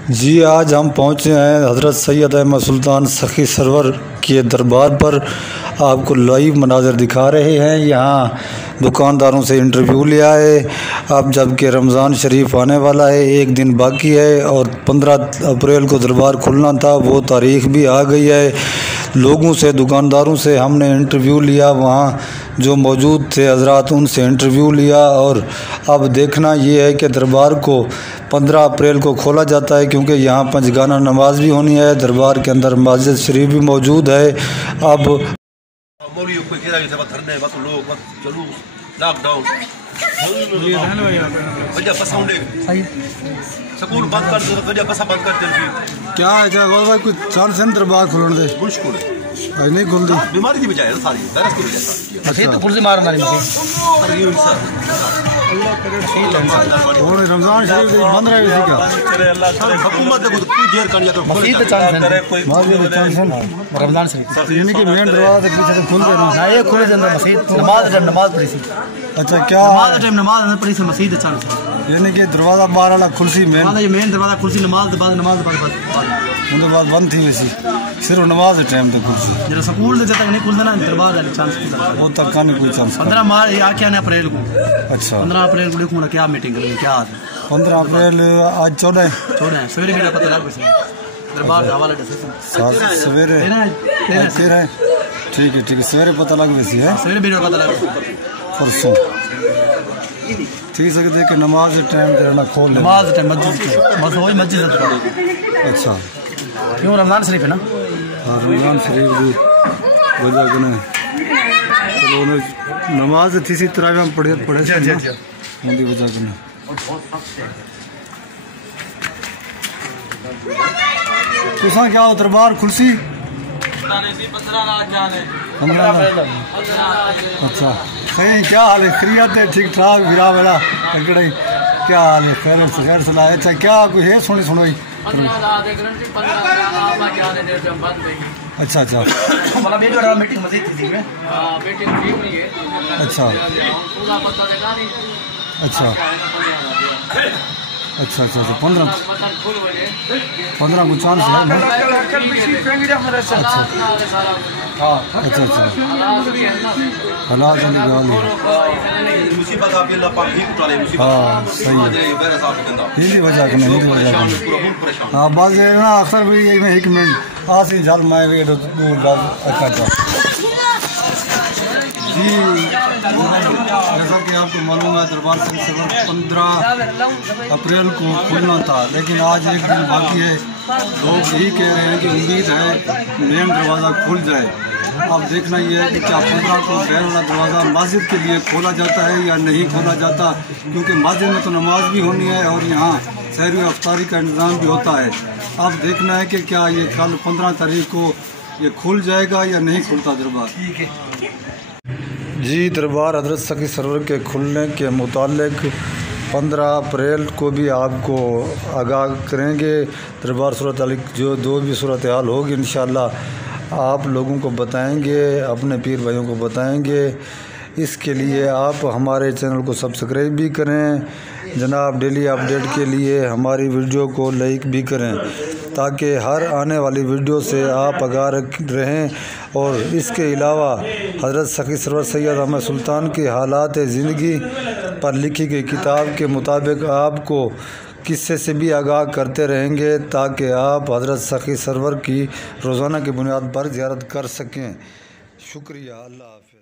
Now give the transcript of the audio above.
जी आज हम पहुँचे हैं हज़रत सैयद अहमद सुल्तान सखी सरवर के दरबार पर। आपको लाइव मनाज़र दिखा रहे हैं। यहाँ दुकानदारों से इंटरव्यू लिया है। अब जबकि रमज़ान शरीफ आने वाला है, एक दिन बाकी है और 15 अप्रैल को दरबार खुलना था, वो तारीख़ भी आ गई है। लोगों से, दुकानदारों से हमने इंटरव्यू लिया, वहाँ जो मौजूद थे हजरात उनसे इंटरव्यू लिया। और अब देखना ये है कि दरबार को 15 अप्रैल को खोला जाता है, क्योंकि यहाँ पंजगाना नमाज भी होनी है। दरबार के अंदर मस्जिद शरीफ भी मौजूद है। अब स्कूल बंद कर दो, तो बस बंद कर देंगे। क्या है भाई, कुछ चांस है दरबार खुलने दे? मुश्किल है, नहीं खुल दी बीमारी की बजाय सारी दरस की वजह अच्छा तो कुर्सी मारना नहीं और रमजान शरीफ बंद रहे इसी का हुकूमत को कोई देर कर या तो मस्जिद चांस है कोई चांस है रमजान शरीफ यानी कि मेन दरवाजा से पीछे से खुल गए ना, ये खुले अंदर मस्जिद नमाज पढ़ी सी। अच्छा क्या नमाज अंदर पढ़ी सी मस्जिद चांस है, यानी कि दरवाजा बाहर वाला खुलसी मेन दरवाजा खुलसी नमाज उनके बाद बंद थी वैसी, सिर्फ नमाज के टाइम तक खुलसी। जरा स्कूल जब तक नहीं खुलता ना दरबार वाले चांस वो तक का नहीं कोई चांस। 15 मार्च या क्या अप्रैल को, अच्छा 15 अप्रैल को देखूंगा क्या मीटिंग करेंगे, क्या 15 अप्रैल आज 14 सवेरे मेरा पता लग वैसे दरबार का हवाला सवेरे 13 ठीक है सवेरे पता लग वैसी है, सवेरे मेरा पता लग परसों ठीक सकते कि नमाज टाइम रहना खोल नमाज टाइम मस्जिद अच्छा क्यों रमजान शरीफ है ना। हाँ रमजान शरीफ की वजह कने चलो नमाज थी सी तरावी में पढ़े उनकी वजह कने तुसा क्या हो दरबार खुलसी 15 अच्छा सही। क्या हाल है, खैरियत है, ठीक ठाक विरा वेला अकड़े क्या हाल है, खैर सलाह। अच्छा क्या कोई है सुनी सुनोई अच्छा मीटिंग मस्जिद थी अच्छा 15 को चांस है ना। अच्छा हालात वाली गाल मुसीबत आप अल्लाह पाक ही उठा ले मुसीबत। हाँ सही है, यही वजह कने हाँ बात ये ना अक्सर भी यही में 1 मिनट आसी जल मैं वे दूर बात अच्छा जी। जैसा कि आपको मालूम है दरबार शरीफ 15 अप्रैल को खुलना था, लेकिन आज एक दिन बाकी है। लोग यही कह रहे हैं कि उम्मीद है मेन दरवाज़ा खुल जाए। अब देखना ये है कि क्या 15 को बैन वाला दरवाज़ा मस्जिद के लिए खोला जाता है या नहीं खोला जाता, क्योंकि मस्जिद में तो नमाज भी होनी है और यहाँ सहर व अफ्तारी का इंतज़ाम भी होता है। अब देखना है कि क्या ये कल 15 तारीख को ये खुल जाएगा या नहीं खुलता दरबार। जी दरबार हज़रत सखी सरवर के खुलने के मुतालिक 15 अप्रैल को भी आपको आगाह करेंगे। दरबार सूरत जो भी सूरत हाल होगी इंशाअल्लाह आप लोगों को बताएंगे, अपने पीर भाइयों को बताएंगे। इसके लिए आप हमारे चैनल को सब्सक्राइब भी करें जनाब। डेली अपडेट के लिए हमारी वीडियो को लाइक भी करें, ताकि हर आने वाली वीडियो से आप आगाह रहें। और इसके अलावा हज़रत सखी सरवर सैयद अहमद सुल्तान के हालात ज़िंदगी पर लिखी गई किताब के मुताबिक आपको किस्से से भी आगाह करते रहेंगे, ताकि आप हज़रत सखी सरवर की रोज़ाना की बुनियाद पर ज़ियारत कर सकें। शुक्रिया, अल्लाह हाफ़िज़।